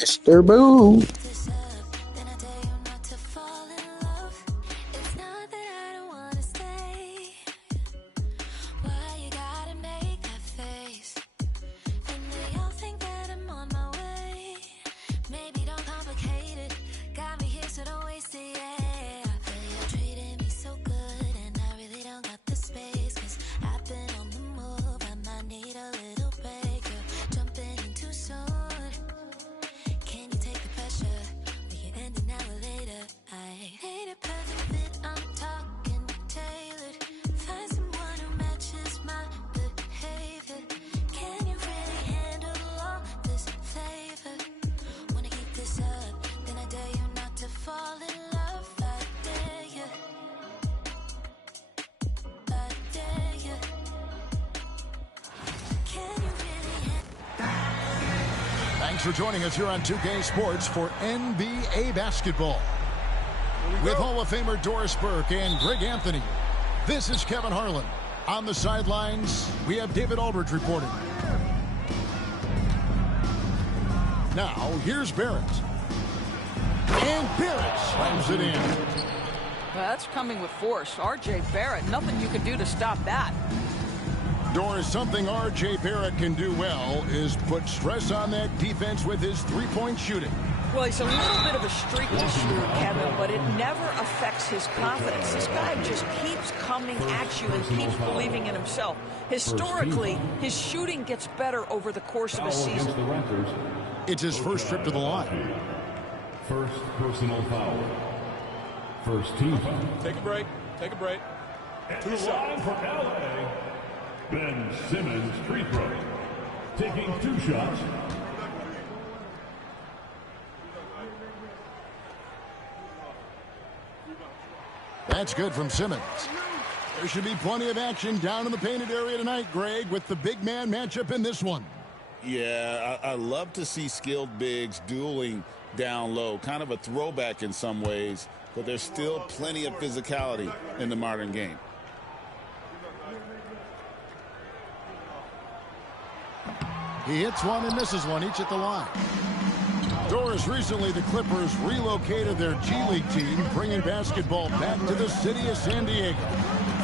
Mr. Boo. Thanks for joining us here on 2K Sports for NBA basketball. With Hall of Famer Doris Burke and Greg Anthony, this is Kevin Harlan. On the sidelines, we have David Aldridge reporting. Now, here's Barrett. And Barrett slams it in. Well, that's coming with force. R.J. Barrett, nothing you can do to stop that. Doris, something R.J. Barrett can do well is put stress on that defense with his three-point shooting. Well, he's a little bit of a streaky shooter, Kevin, but it never affects his confidence. This guy just keeps coming at you and keeps believing in himself. Historically, his shooting gets better over the course of a season. It's his first trip to the line. First personal foul. First team foul. Take a break. Take a break. To the line for L.A., Ben Simmons, free throw. Taking 2 shots. That's good from Simmons. There should be plenty of action down in the painted area tonight, Greg, with the big man matchup in this one. Yeah, I love to see skilled bigs dueling down low. Kind of a throwback in some ways, but there's still plenty of physicality in the modern game. He hits one and misses one, each at the line. Doris, recently the Clippers relocated their G League team, bringing basketball back to the city of San Diego.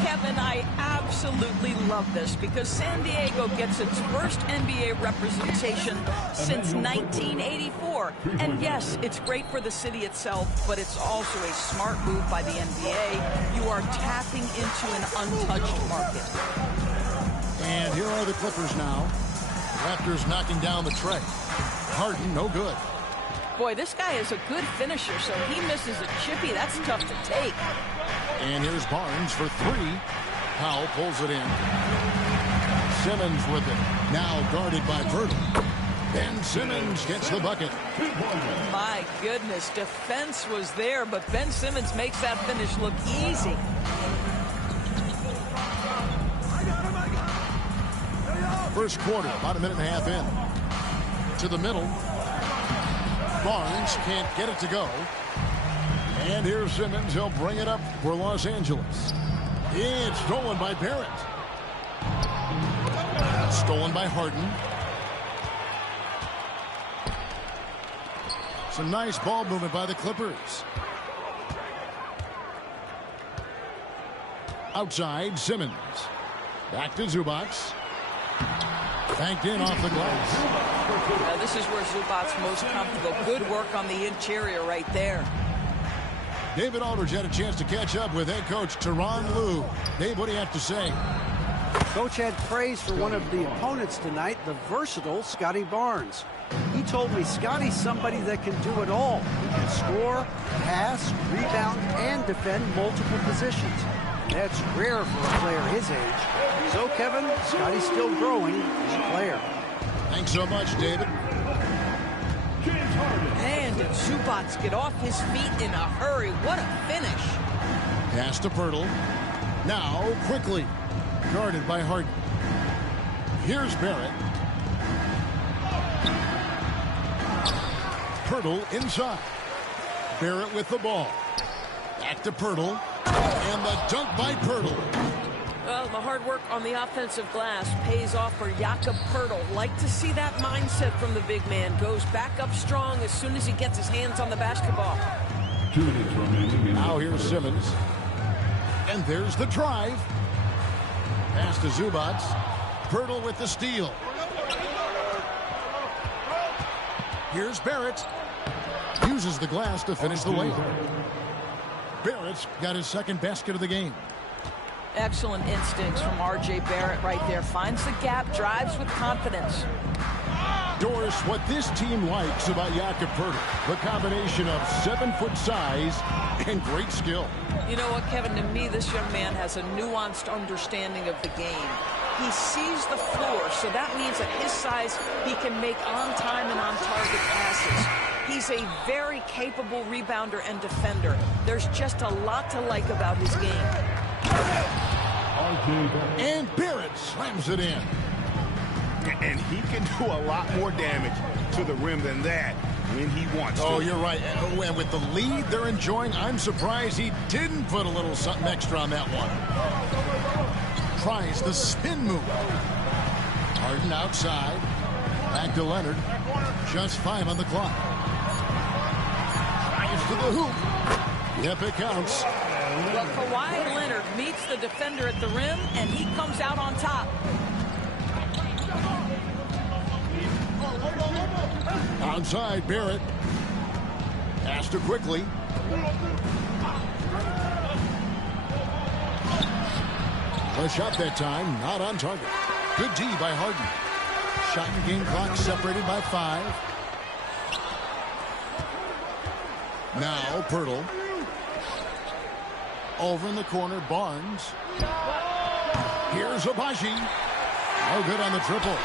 Kevin, I absolutely love this because San Diego gets its first NBA representation since 1984. And yes, it's great for the city itself, but it's also a smart move by the NBA. You are tapping into an untouched market. And here are the Clippers now. Raptors knocking down the tray. Harden, no good. Boy, this guy is a good finisher, so he misses a chippy. That's tough to take. And here's Barnes for 3. Powell pulls it in. Simmons with it. Now guarded by Virgil. Ben Simmons gets the bucket. My goodness, defense was there, but Ben Simmons makes that finish look easy. First quarter, about a minute and a half in. To the middle. Barnes can't get it to go. And here's Simmons. He'll bring it up for Los Angeles. It's stolen by Barrett. Stolen by Harden. Some nice ball movement by the Clippers. Outside, Simmons. Back to Zubac. Banked in off the glass. Now, this is where Zubac's most comfortable. Good work on the interior right there. David Aldridge had a chance to catch up with head coach Tyronn Lue. Dave, what do you have to say? Coach had praise for one of the opponents tonight, the versatile Scotty Barnes. He told me Scotty's somebody that can do it all. He can score, pass, rebound, and defend multiple positions. That's rare for a player his age. So, Kevin, Scotty's still growing as a player. Thanks so much, David. And did Zubac get off his feet in a hurry? What a finish. Pass to Pirtle. Now, quickly. Guarded by Harden. Here's Barrett. Pirtle inside. Barrett with the ball. Back to Pirtle. And the dunk by Pirtle. Well, the hard work on the offensive glass pays off for Jakob Poeltl. Like to see that mindset from the big man. Goes back up strong as soon as he gets his hands on the basketball. 2 minutes remaining. Now here's Simmons. And there's the drive. Pass to Zubats. Poeltl with the steal. Here's Barrett. Uses the glass to finish the layup. Barrett's got his second basket of the game. Excellent instincts from R.J. Barrett right there. Finds the gap, drives with confidence. Doris, what this team likes about Jakob Poeltl, the combination of 7-foot size and great skill. You know what, Kevin? To me, this young man has a nuanced understanding of the game. He sees the floor, so that means at his size, he can make on-time and on-target passes. He's a very capable rebounder and defender. There's just a lot to like about his game. And Barrett slams it in. And he can do a lot more damage to the rim than that when he wants to. Oh, you're right. And with the lead they're enjoying, I'm surprised he didn't put a little something extra on that one. Tries the spin move. Harden outside. Back to Leonard. Just 5 on the clock. Drives to the hoop. Yep, it counts. Well, Kawhi Leonard meets the defender at the rim, and he comes out on top. Outside, Barrett. Pass to quickly. A shot that time, not on target. Good D by Harden. Shot and game clock separated by 5. Now, Poeltl. Over in the corner, Barnes. Here's Abaji. No good on the triple.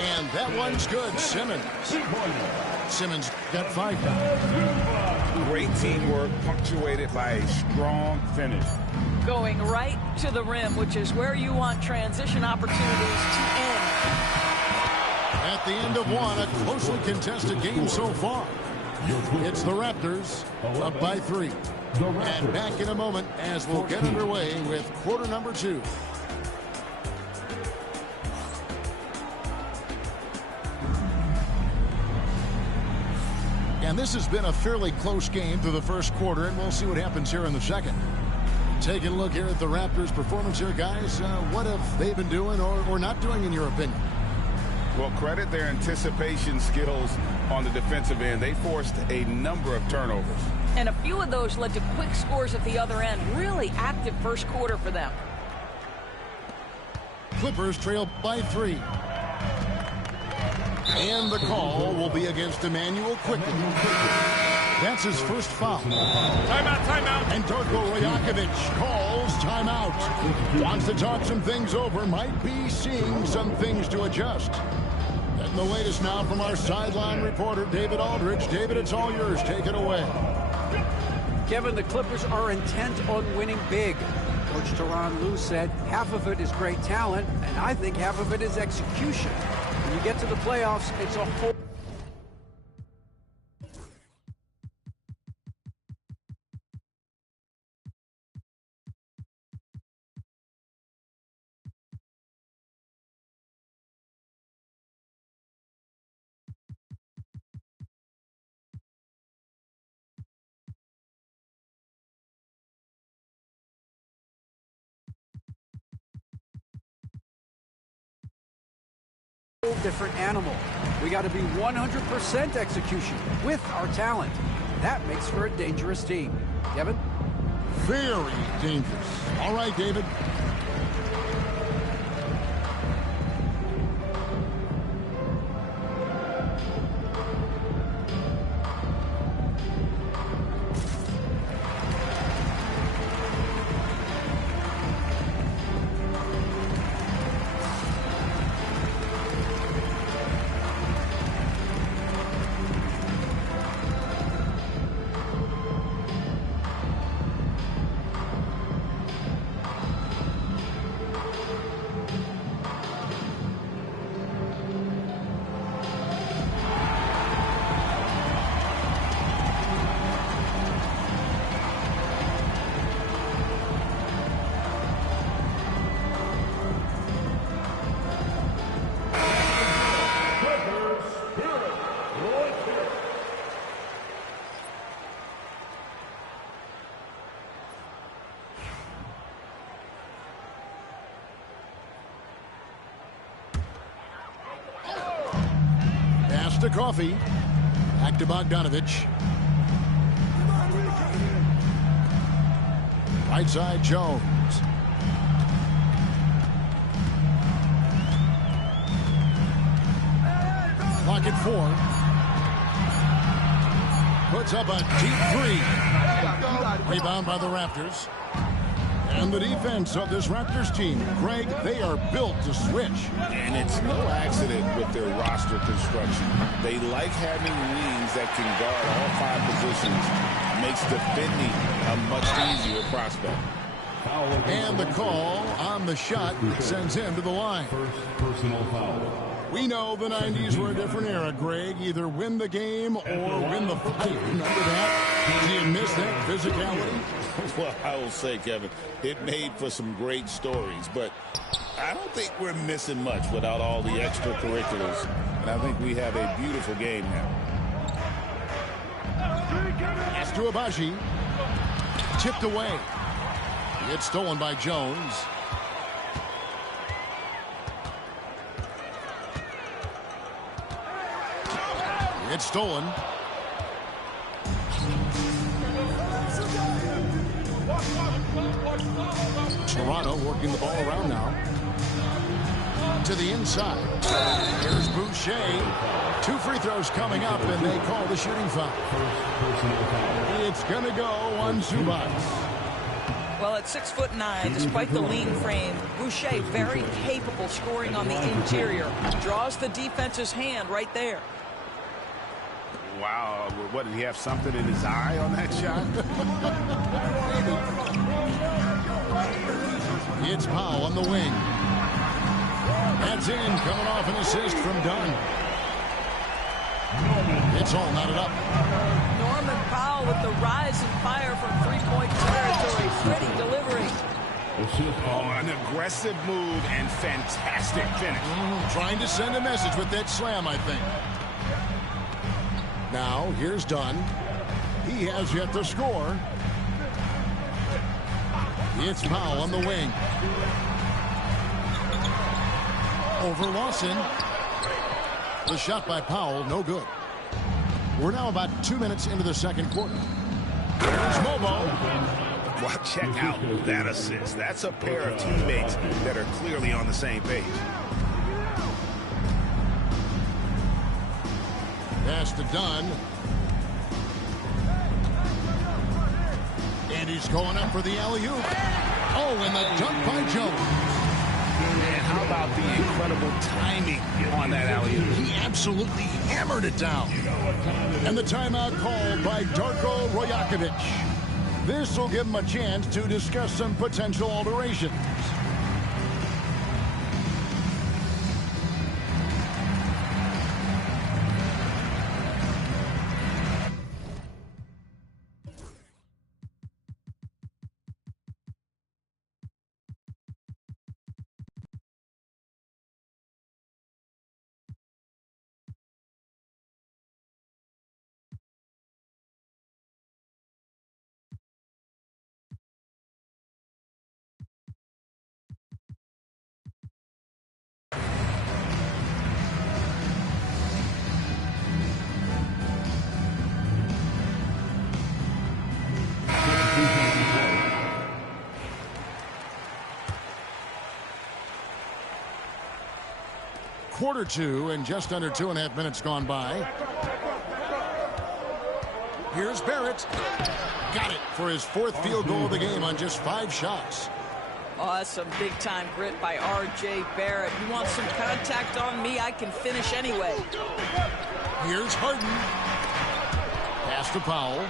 And that one's good. Simmons. Simmons got 5 now. Great teamwork punctuated by a strong finish. Going right to the rim, which is where you want transition opportunities to end. At the end of one, a closely contested game so far. It's the Raptors up by 3. And back in a moment as we'll get underway with quarter number 2. And this has been a fairly close game through the first quarter, and we'll see what happens here in the second. Taking a look here at the Raptors' performance here, guys. What have they been doing or not doing, in your opinion? Well, credit their anticipation skills on the defensive end. They forced a number of turnovers. And a few of those led to quick scores at the other end. Really active first quarter for them. Clippers trail by 3. And the call will be against Emmanuel Quickly. That's his first foul. Timeout, timeout. And Darko Rajakovic calls timeout. Wants to talk some things over. Might be seeing some things to adjust. Getting the latest now from our sideline reporter, David Aldridge. David, it's all yours. Take it away. Kevin, the Clippers are intent on winning big. Coach Tyronn Lue said half of it is great talent, and I think half of it is execution. When you get to the playoffs, it's a whole... different animal. We got to be 100% execution with our talent. That makes for a dangerous team. Kevin? Very dangerous. All right, David. to Coffee. Back to Bogdanovich. Right side, Jones. Clock at 4. Puts up a deep three. Rebound by the Raptors. And the defense of this Raptors team, Greg, they are built to switch. And it's no accident with their roster construction. They like having wings that can guard all 5 positions. Makes defending a much easier prospect. And the call on the shot sends him to the line. First personal foul. We know the 90s were a different era, Greg. Either win the game or win the fight. Remember that? Do you miss that physicality? Well, I will say, Kevin, it made for some great stories, but I don't think we're missing much without all the extracurriculars. And I think we have a beautiful game now. Pass to Abaji. Tipped away. It's stolen by Jones. It's stolen. Toronto working the ball around now. To the inside. Here's Boucher. 2 free throws coming up, and they call the shooting foul. It's going to go on Zubac. Well, at 6'9", despite the lean frame, Boucher very capable scoring on the interior. Draws the defense's hand right there. Wow, what, did he have something in his eye on that shot? It's Powell on the wing. That's in, coming off an assist from Dunn. It's all knotted up. Norman Powell with the rise and fire from three-point territory. Pretty delivery. Oh, an aggressive move and fantastic finish. Trying to send a message with that slam, I think. Now, here's Dunn. He has yet to score. It's Powell on the wing. Over Lawson. The shot by Powell, no good. We're now about 2 minutes into the second quarter. There's Mobo. Well, check out that assist. That's a pair of teammates that are clearly on the same page. Pass to Dunn. And he's going up for the alley-oop. Oh, and the dunk by Jones. And how about the incredible timing on that alley-oop? He absolutely hammered it down. And the timeout called by Darko Rojakovic. This will give him a chance to discuss some potential alterations. Quarter 2 and just under 2.5 minutes gone by. Here's Barrett. Got it for his 4th field goal of the game on just 5 shots. Oh, that's some big-time grit by R.J. Barrett. You want some contact on me, I can finish anyway. Here's Harden. Pass to Powell.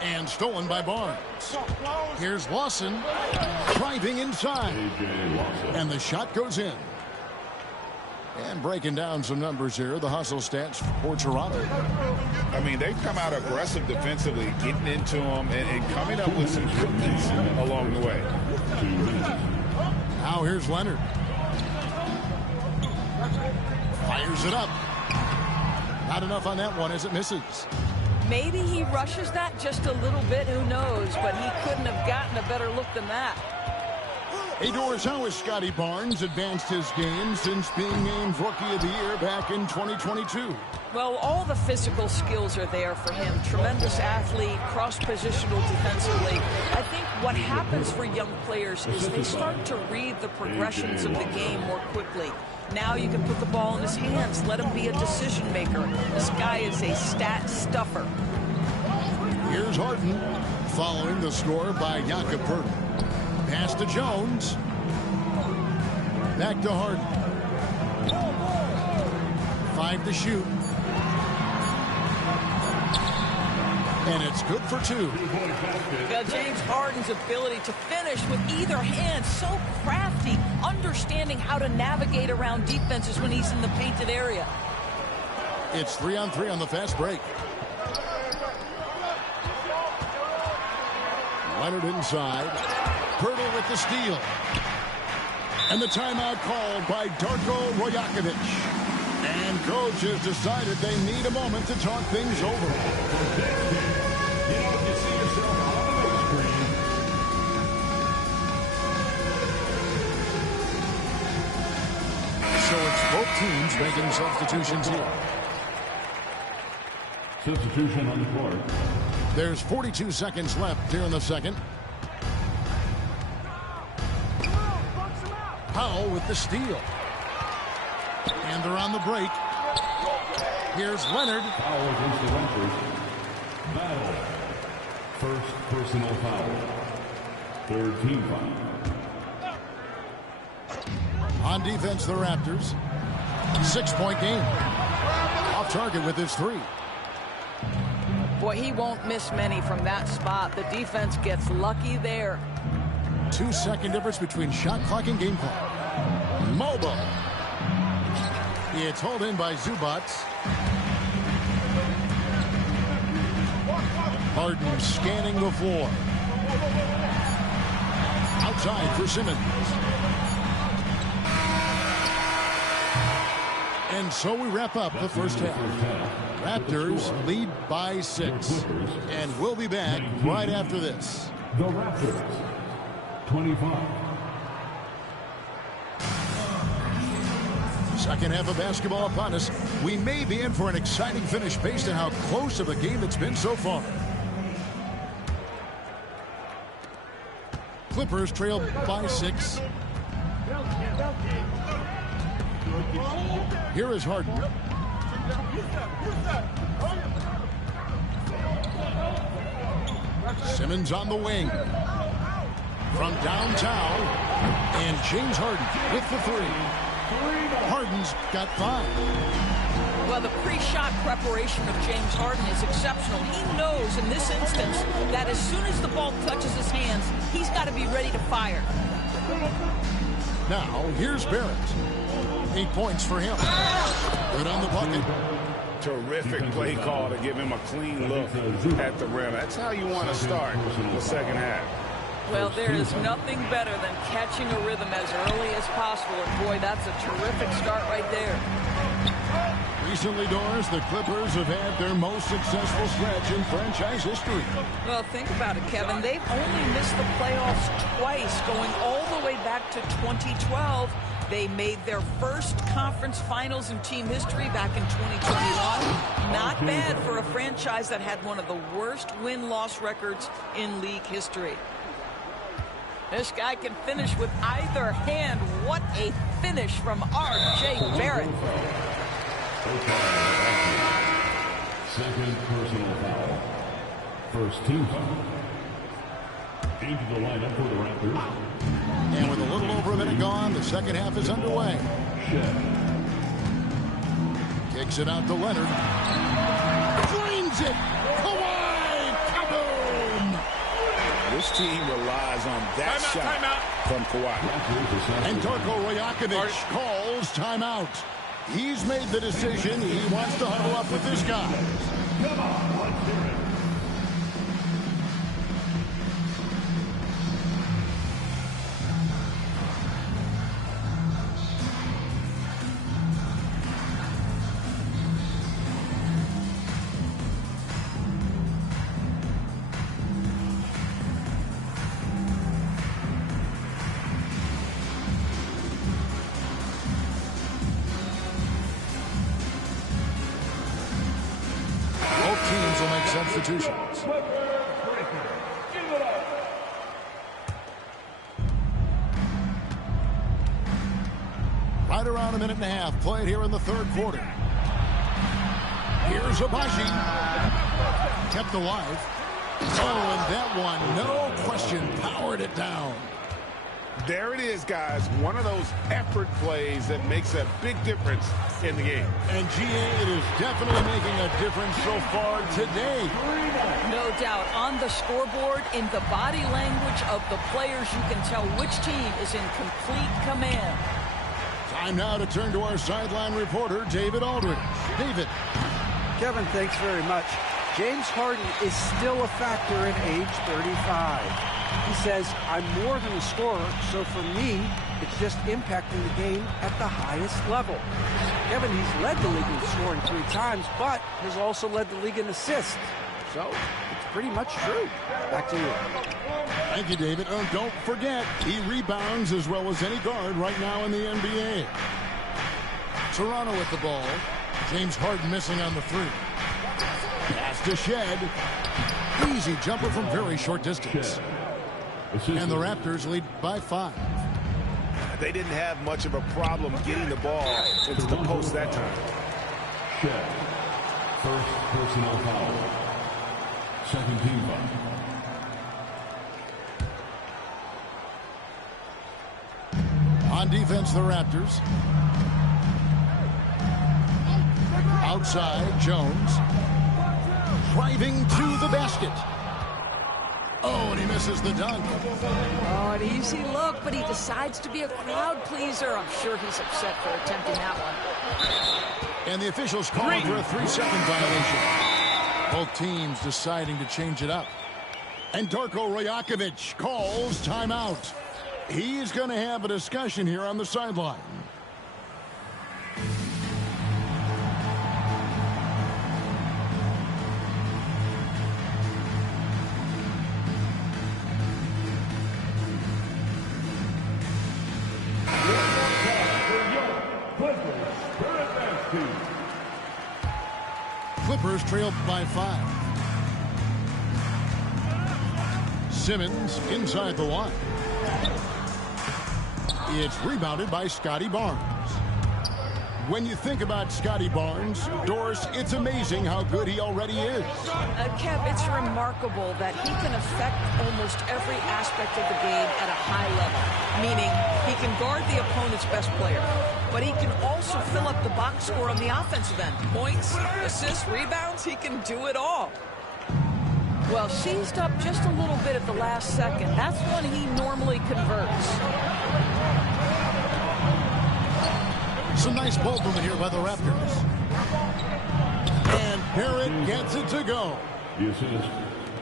And stolen by Barnes. Here's Lawson. Driving inside. And the shot goes in. And breaking down some numbers here, the hustle stats for Toronto. I mean, they've come out aggressive defensively, getting into them and coming up with some cookies along the way. Now here's Leonard. Fires it up. Not enough on that one as it misses. Maybe he rushes that just a little bit, who knows, but he couldn't have gotten a better look than that. Hey, Doris, how has Scotty Barnes advanced his game since being named Rookie of the Year back in 2022? Well, all the physical skills are there for him. Tremendous athlete, cross-positional defensively. I think what happens for young players is they start to read the progressions of the game more quickly. Now you can put the ball in his hands, let him be a decision maker. This guy is a stat stuffer. Here's Harden, following the score by Jakob Poeltl. Pass to Jones. Back to Harden. 5 to shoot. And it's good for 2. Now, James Harden's ability to finish with either hand, so crafty, understanding how to navigate around defenses when he's in the painted area. It's 3-on-3 on the fast break. Leonard inside. Poeltl with the steal. And the timeout called by Darko Rajakovic. And coach has decided they need a moment to talk things over. So it's both teams making substitutions here. Substitution on the court. There's 42 seconds left here in the second. Powell with the steal. And they're on the break. Here's Leonard. Foul against the Raptors. Battle. First personal foul. Third team foul. On defense, the Raptors. 6-point game. Off target with his 3. Boy, he won't miss many from that spot. The defense gets lucky there. 2-second difference between shot clock and game clock. Mobile. It's hauled in by Zubac. Harden scanning the floor. Outside for Simmons. And so we wrap up the first half. Raptors lead by 6. And we'll be back right after this. The Raptors. 25. Second half of basketball upon us. We may be in for an exciting finish based on how close of a game it's been so far. Clippers trail by 6. Here is Harden. Simmons on the wing. From downtown. And James Harden with the 3. Harden's got 5. Well, the pre-shot preparation of James Harden is exceptional. He knows in this instance that as soon as the ball touches his hands, he's got to be ready to fire. Now, here's Barrett. 8 points for him. Good on the bucket. Terrific play call to give him a clean look at the rim. That's how you want to start the second half. Well, there is nothing better than catching a rhythm as early as possible. And boy, that's a terrific start right there. Recently, Doris, the Clippers have had their most successful stretch in franchise history. Well, think about it, Kevin. They've only missed the playoffs twice, going all the way back to 2012. They made their first conference finals in team history back in 2021. Not bad for a franchise that had one of the worst win-loss records in league history. This guy can finish with either hand. What a finish from R.J. Barrett. Second personal foul. First team foul. Into the lineup for the Raptors. And with a little over a minute gone, the second half is underway. Kicks it out to Leonard. Drains it. Kawhi. Kaboom. This team relies on that shot from Kawhi. And Darko Rajakovic calls timeout. He's made the decision. He wants to huddle up with this guy. Come on, let's hear it. substitutions. Right around a minute and a half played here in the third quarter. Here's Abaji. Kept alive. Oh, and that one, no question, powered it down. There it is, guys. One of those effort plays that makes a big difference in the game. And GA, it is definitely making a difference so far today. No doubt. On the scoreboard, in the body language of the players, you can tell which team is in complete command. Time now to turn to our sideline reporter, David Aldridge. David. Kevin, thanks very much. James Harden is still a factor at age 35. He says, I'm more than a scorer, so for me, it's just impacting the game at the highest level. Kevin, he's led the league in scoring 3 times, but has also led the league in assists. So, it's pretty much true. Back to you. Thank you, David. Oh, don't forget, he rebounds as well as any guard right now in the NBA. Toronto with the ball. James Harden missing on the 3. Pass to Shed. Easy jumper from very short distance. And the Raptors lead by 5. They didn't have much of a problem getting the ball into the post that time. Shed. First personal foul. Second team foul. On defense, the Raptors. Outside, Jones. Driving to the basket. Oh, and he misses the dunk. Oh, an easy look, but he decides to be a crowd pleaser. I'm sure he's upset for attempting that one. And the officials calling for a 3-second violation. Both teams deciding to change it up. And Darko Rajakovic calls timeout. He's going to have a discussion here on the sideline. Clippers trailed by 5. Simmons inside the line. It's rebounded by Scotty Barnes. When you think about Scotty Barnes, Doris, it's amazing how good he already is. Kev, it's remarkable that he can affect almost every aspect of the game at a high level, meaning he can guard the opponent's best player, but he can also fill up the box score on the offensive end. Points, assists, rebounds, he can do it all. Well, seized up just a little bit at the last second. That's when he normally converts. Some nice ball movement here by the Raptors. And Barrett gets it to go.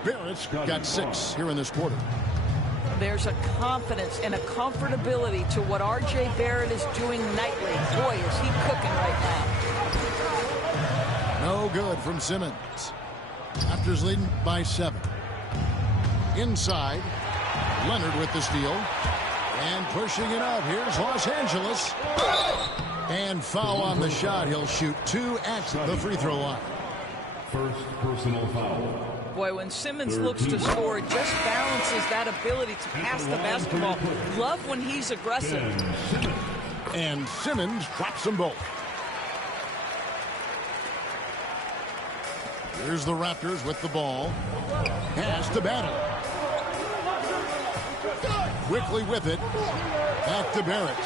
Barrett's got 6 here in this quarter. There's a confidence and a comfortability to what R.J. Barrett is doing nightly. Boy, is he cooking right now. No good from Simmons. Raptors leading by 7. Inside, Leonard with the steal. And pushing it up. Here's Los Angeles. And foul on the shot. He'll shoot 2 at the free throw line. First personal foul. Boy, when Simmons looks to score, it just balances that ability to pass the basketball. Love when he's aggressive. And Simmons drops them both. Here's the Raptors with the ball. Has to battle. Quickly with it. Back to Barrett.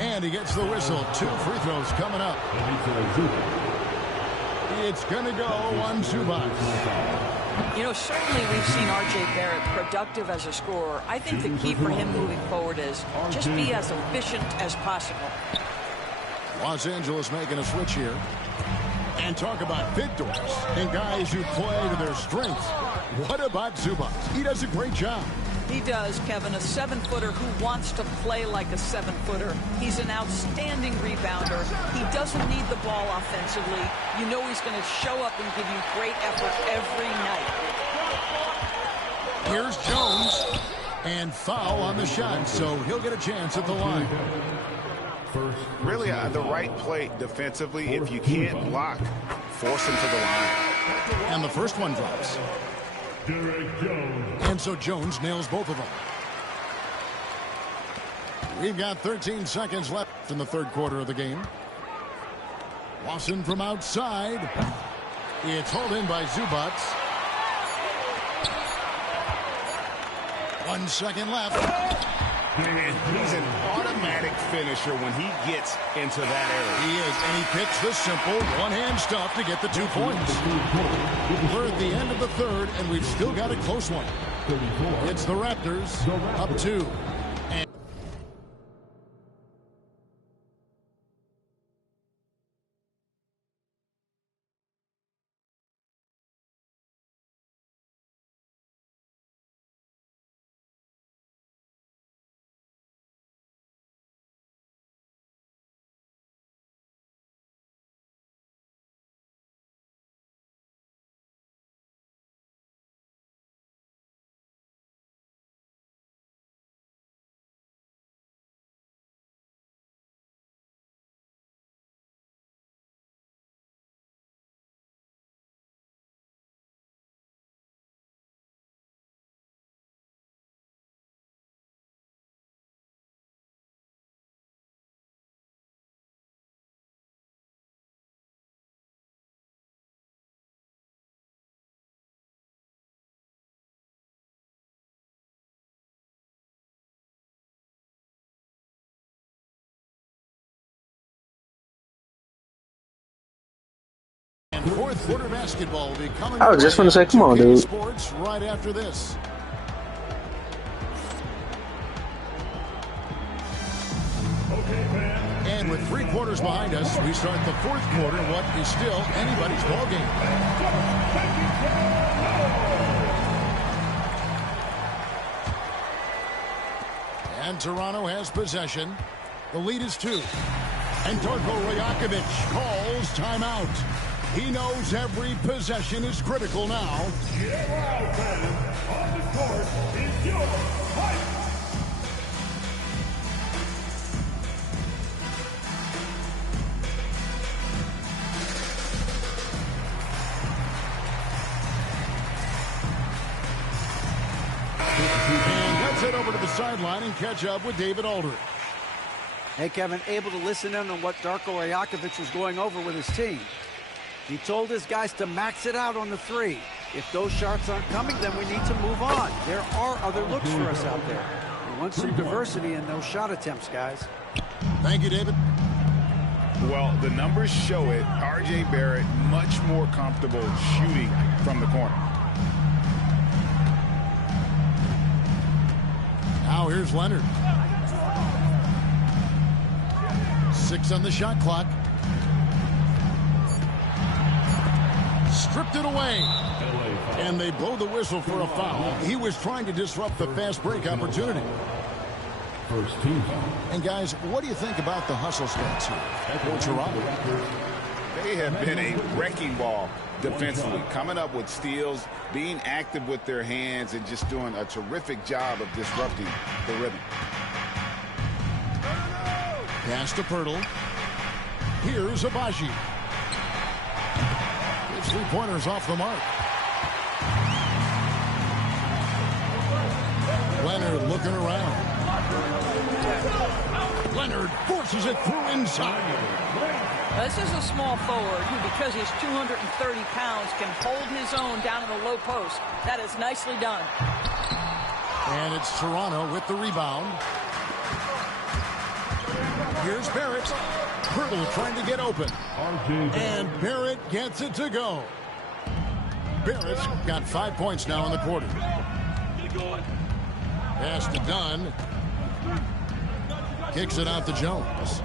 And he gets the whistle. 2 free throws coming up. It's going to go on Zubac. You know, certainly we've seen R.J. Barrett productive as a scorer. I think the key for him moving forward is just be as efficient as possible. Los Angeles making a switch here. And talk about big doors and guys who play to their strengths. What about Zubac? He does a great job. He does, Kevin, a 7-footer who wants to play like a 7-footer. He's an outstanding rebounder. He doesn't need the ball offensively. You know he's going to show up and give you great effort every night. Here's Jones. And foul on the shot, so he'll get a chance at the line. Really the right play defensively. If you can't block, force him to the line. And the first one drops. And so Jones nails both of them. We've got 13 seconds left in the third quarter of the game. Lawson from outside. It's hauled in by Zubats. 1 second left. And he's an automatic finisher when he gets into that area. He is, and he picks the simple one-hand stuff to get the 2 points. We're at the end of the third, and we've still got a close one. It's the Raptors up 2. Fourth quarter basketball will be coming. I was just going to say, come on, dude. Sports right after this. And with 3 quarters behind us, we start the fourth quarter. What is still anybody's ball game. And Toronto has possession. The lead is 2. And Darko Rajakovic calls timeout. He knows every possession is critical now. Get out, fans. On the court is your fight. And let's head over to the sideline and catch up with David Aldridge. Hey, Kevin, able to listen in on what Darko Rajakovic was going over with his team. He told his guys to max it out on the 3. If those shots aren't coming, then we need to move on. There are other looks for us out there. We want some diversity in those shot attempts, guys. Thank you, David. Well, the numbers show it. R.J. Barrett much more comfortable shooting from the corner. Now here's Leonard. 6 on the shot clock. Stripped it away. And they blow the whistle for a foul. He was trying to disrupt the fast break opportunity. First team. And guys, what do you think about the hustle stats here for Toronto? They have been a wrecking ball defensively, coming up with steals, being active with their hands, and just doing a terrific job of disrupting the rhythm. Pass to Pirtle. Here's Abaji. His 3-pointers off the mark. Leonard looking around. Leonard forces it through inside. This is a small forward who, because he's 230 pounds, can hold his own down in the low post. That is nicely done. And it's Toronto with the rebound. Here's Barrett. Pirtle trying to get open. And Barrett gets it to go. Barrett's got 5 points now in the quarter. Pass to Dunn. Kicks it out to Jones.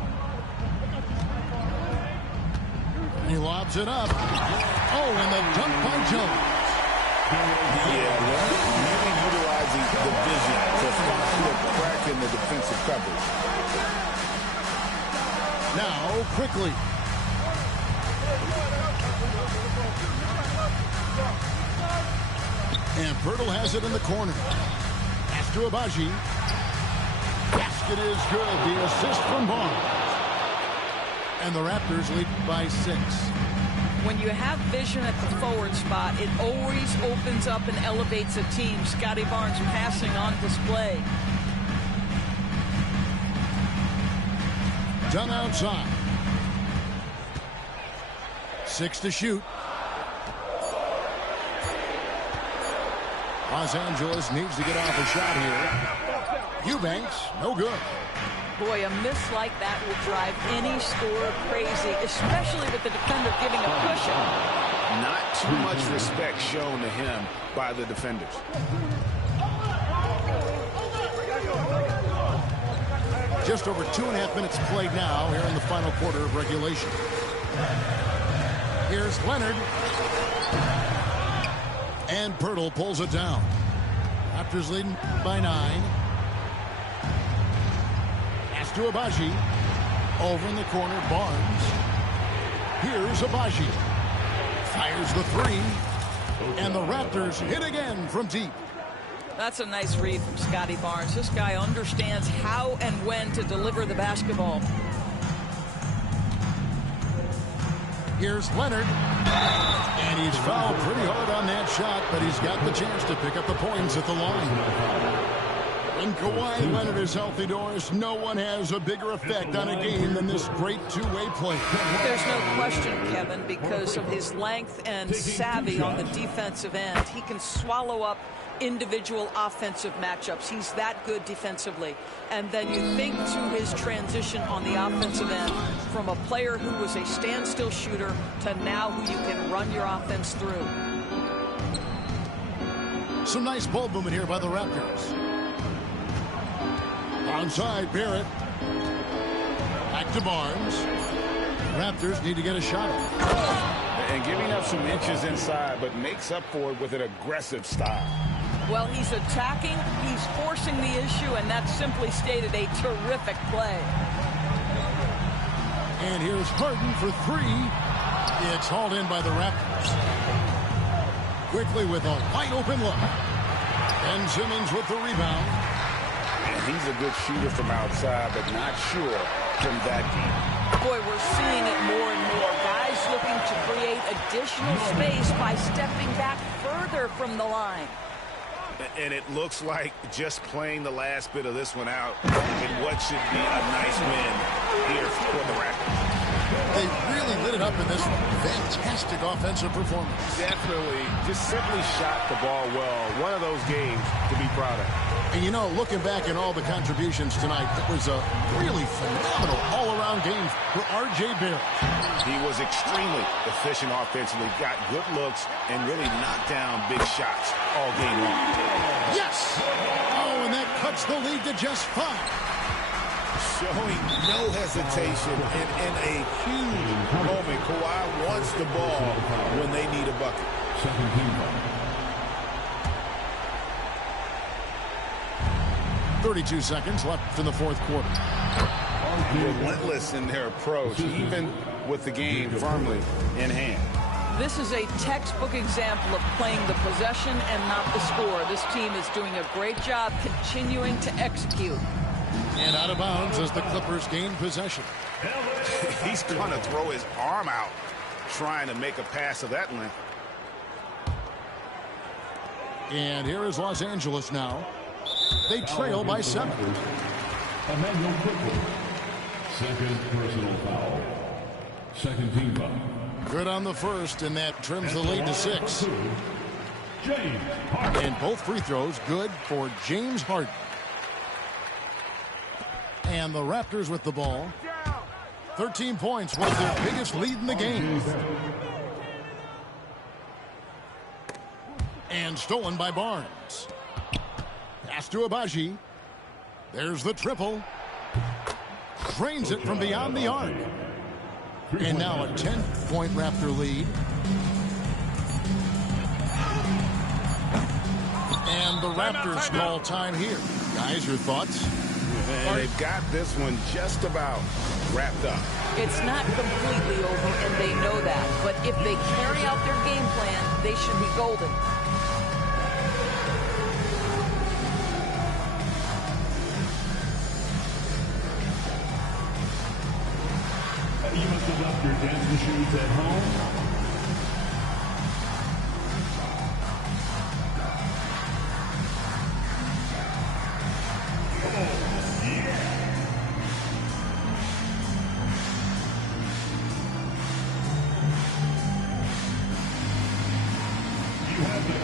He lobs it up. Oh, and the dunk by Jones. Yeah, really utilizing the vision to find a crack in the defensive coverage. Now, quickly. And Pirtle has it in the corner. Pass to Abaji. Basket is good. The assist from Barnes. And the Raptors lead by 6. When you have vision at the forward spot, it always opens up and elevates a team. Scotty Barnes passing on display. Done outside. 6 to shoot. Los Angeles needs to get off a shot here. Eubanks, no good. Boy, a miss like that will drive any scorer crazy, especially with the defender giving a push-up. Not too much respect shown to him by the defenders. Just over 2.5 minutes played now here in the final quarter of regulation. Here's Leonard. And Pirtle pulls it down. Raptors leading by 9. Pass to Abaji. Over in the corner, Barnes. Here's Abaji. Fires the 3. And the Raptors hit again from deep. That's a nice read from Scotty Barnes. This guy understands how and when to deliver the basketball. Here's Leonard. And he's fouled pretty hard on that shot, but he's got the chance to pick up the points at the line. When Kawhi Leonard is healthy, Doris, no one has a bigger effect on a game than this great two-way play. There's no question, Kevin, because of his length and savvy on the defensive end. He can swallow up individual offensive matchups. He's that good defensively. And then you think to his transition on the offensive end from a player who was a standstill shooter to now who you can run your offense through. Some nice ball movement here by the Raptors. Onside, Barrett. Back to Barnes. Raptors need to get a shot off. And giving up some inches inside, but makes up for it with an aggressive style. Well, he's attacking, he's forcing the issue, and that's simply stated a terrific play. And here's Harden for 3. It's hauled in by the Raptors. Quickly with a wide open look. Ben Simmons with the rebound. And he's a good shooter from outside, but not sure from that deep. Boy, we're seeing it more and more. Guys looking to create additional space by stepping back further from the line. And it looks like just playing the last bit of this one out in what should be a nice win here for the Raptors. They really lit it up in this one. Fantastic offensive performance. Definitely just simply shot the ball well. One of those games to be proud of. And you know, looking back at all the contributions tonight, it was a really phenomenal all-around game for R.J. Barrett. He was extremely efficient offensively, got good looks, and really knocked down big shots all game long. Yes! Oh, and that cuts the lead to just 5. Showing no hesitation and in a huge moment. Kawhi wants the ball when they need a bucket. 32 seconds left in the fourth quarter. Relentless in their approach, even with the game firmly in hand. This is a textbook example of playing the possession and not the score. This team is doing a great job continuing to execute. And out of bounds as the Clippers gain possession. He's going to throw his arm out trying to make a pass of that length. And here is Los Angeles now. They trail by 7. Emmanuel Quickly. Second personal foul. Second team foul. Good on the first, and that trims the lead to 6. James Harden. And both free throws good for James Harden. And the Raptors with the ball. 13 points, one of their biggest lead in the game. And stolen by Barnes. Pass to Abaji. There's the triple. Drains it from beyond the arc. And now a 10-point Raptor lead. And the Raptors call time here. Guys, your thoughts? And they've got this one just about wrapped up. It's not completely over, and they know that. But if they carry out their game plan, they should be golden. You chance to shoot at home. You have the